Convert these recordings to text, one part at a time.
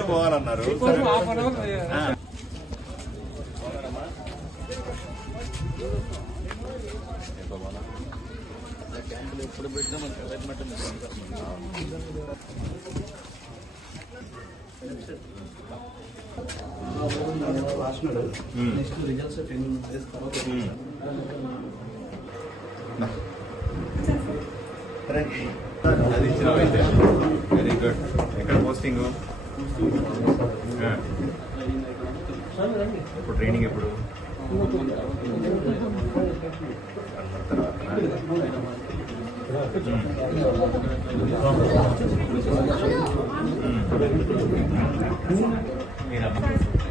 ఇవాళే పోవాలన్నారు. ఎప్పుడు పెట్టినా మనకి నెక్స్ట్ రిజల్ట్స్ 10 days తర్వాత అది ఇచ్చినవైతే వెరీ గుడ్. ఎక్కడ పోస్టింగ్? ఇప్పుడు ట్రైనింగ్ ఎప్పుడు?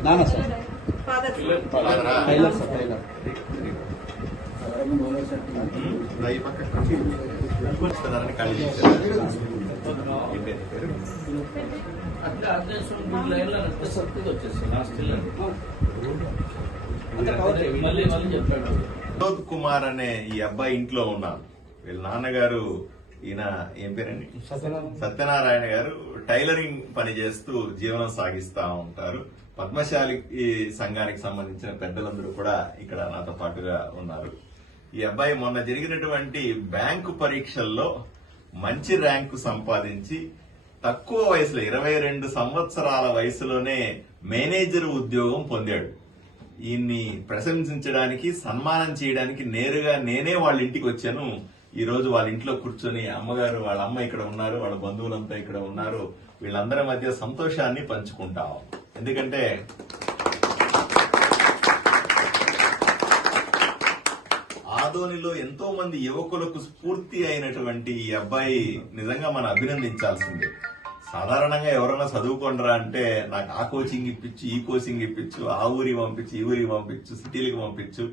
నానా సార్ టైలర్ సార్ టైలర్ ఖాళీ వినోద్ కుమార్ అనే ఈ అబ్బాయి ఇంట్లో ఉన్నారు. వీళ్ళ నాన్నగారు ఈయన ఏం పేరండి? సత్యనారాయణ గారు టైలరింగ్ పని చేస్తూ జీవనం సాగిస్తా ఉంటారు. పద్మశాలి ఈ సంఘానికి సంబంధించిన పెద్దలందరూ కూడా ఇక్కడ నాతో పాటుగా ఉన్నారు. ఈ అబ్బాయి మొన్న జరిగినటువంటి బ్యాంకు పరీక్షల్లో మంచి ర్యాంకు సంపాదించి తక్కువ వయసులో 22 సంవత్సరాల వయసులోనే మేనేజర్ ఉద్యోగం పొందాడు. ఈయన్ని ప్రశంసించడానికి సన్మానం చేయడానికి నేరుగా నేనే వాళ్ళ ఇంటికి వచ్చాను. ఈ రోజు వాళ్ళ ఇంట్లో కూర్చొని అమ్మగారు వాళ్ళ అమ్మ ఇక్కడ ఉన్నారు, వాళ్ళ బంధువులంతా ఇక్కడ ఉన్నారు. వీళ్ళందరి మధ్య సంతోషాన్ని పంచుకుంటాం. ఎందుకంటే ఆదోనిలో ఎంతో మంది యువకులకు స్ఫూర్తి అయినటువంటి ఈ అబ్బాయి నిజంగా మనం అభినందించాల్సిందే. సాధారణంగా ఎవరైనా చదువుకోండిరా అంటే నాకు ఆ కోచింగ్ ఇప్పించు, ఈ కోచింగ్ ఇప్పించు, ఆ ఊరికి పంపించు, ఈ ఊరికి పంపించు, సిటీలకు పంపించు,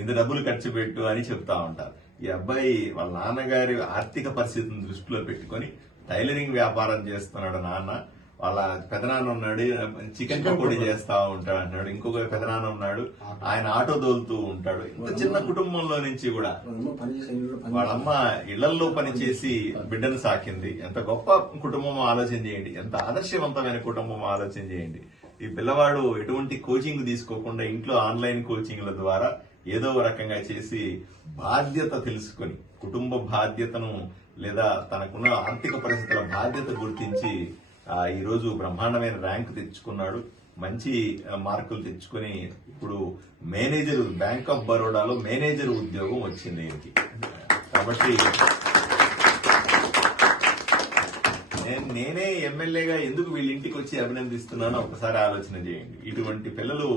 ఇంత డబ్బులు ఖర్చు పెట్టు అని చెప్తా ఉంటారు. ఈ అబ్బాయి వాళ్ళ నాన్నగారి ఆర్థిక పరిస్థితిని దృష్టిలో పెట్టుకుని టైలరింగ్ వ్యాపారం చేస్తున్నాడు నాన్న. వాళ్ళ పెదనాన్న ఉన్నాడు, చికెన్ పకోడీ చేస్తా ఉంటాడు అంటాడు. ఇంకొక పెదనాన్న ఉన్నాడు, ఆయన ఆటో దోలుతూ ఉంటాడు. ఇంత చిన్న కుటుంబంలో నుంచి కూడా వాళ్ళమ్మ ఇళ్లలో పనిచేసి బిడ్డను సాకింది. ఎంత గొప్ప కుటుంబం ఆలోచన చేయండి, ఎంత ఆదర్శవంతమైన కుటుంబం ఆలోచన చేయండి. ఈ పిల్లవాడు ఎటువంటి కోచింగ్ తీసుకోకుండా ఇంట్లో ఆన్లైన్ కోచింగ్ల ద్వారా ఏదో రకంగా చేసి బాధ్యత తెలుసుకుని కుటుంబ బాధ్యతను లేదా తనకున్న ఆర్థిక పరిస్థితుల బాధ్యత గుర్తించి ఈ రోజు బ్రహ్మాండమైన ర్యాంక్ తెచ్చుకున్నాడు. మంచి మార్కులు తెచ్చుకుని ఇప్పుడు మేనేజర్, బ్యాంక్ ఆఫ్ బరోడాలో మేనేజర్ ఉద్యోగం వచ్చింది ఈయనకి. కాబట్టి నేనే ఎమ్మెల్యేగా ఎందుకు వీళ్ళ ఇంటికి వచ్చి అభినందిస్తున్నానో ఒకసారి ఆలోచన చేయండి. ఇటువంటి పిల్లలు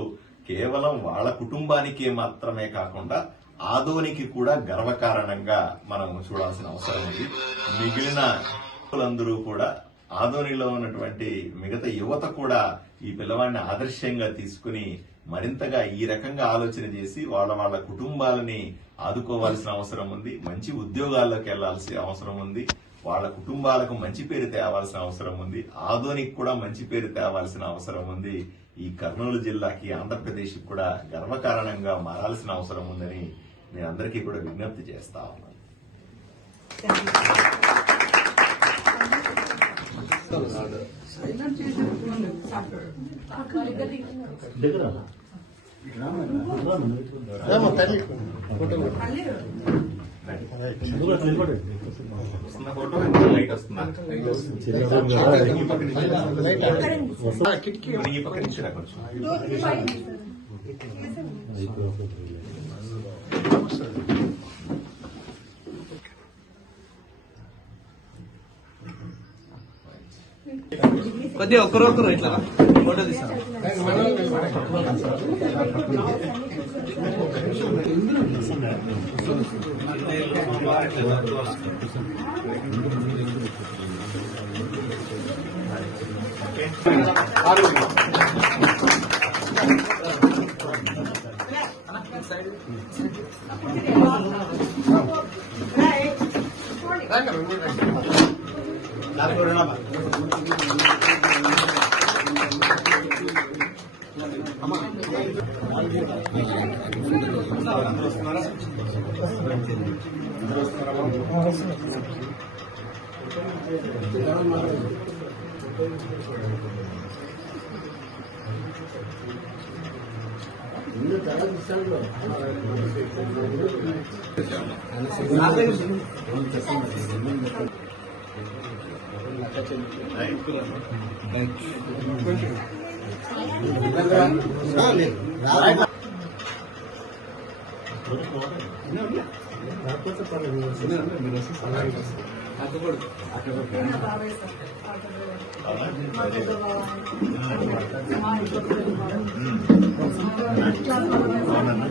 కేవలం వాళ్ళ కుటుంబానికే మాత్రమే కాకుండా ఆదోనికి కూడా గర్వకారణంగా మనం చూడాల్సిన అవసరం ఉంది. మిగిలిన అందరూ కూడా ఆదోనిలో ఉన్నటువంటి మిగతా యువత కూడా ఈ పిల్లవాడిని ఆదర్శంగా తీసుకుని మరింతగా ఈ రకంగా ఆలోచన చేసి వాళ్ళ కుటుంబాలని ఆదుకోవాల్సిన అవసరం ఉంది. మంచి ఉద్యోగాల్లోకి వెళ్లాల్సిన అవసరం ఉంది. వాళ్ళ కుటుంబాలకు మంచి పేరు తేవాల్సిన అవసరం ఉంది. ఆదోనికి కూడా మంచి పేరు తేవాల్సిన అవసరం ఉంది. ఈ కర్నూలు జిల్లాకి, ఆంధ్రప్రదేశ్ కూడా గర్వకారణంగా మారాల్సిన అవసరం ఉందని నేను అందరికీ కూడా విజ్ఞప్తి చేస్తా ఉన్నాను. ఫోటో లైట్ వస్తుందా? ఈ పక్క నుంచి కొంచెం కొద్దిగా ఒకరొకరు ఇట్లా ఫోటో తీస్తాను. అవునన్నా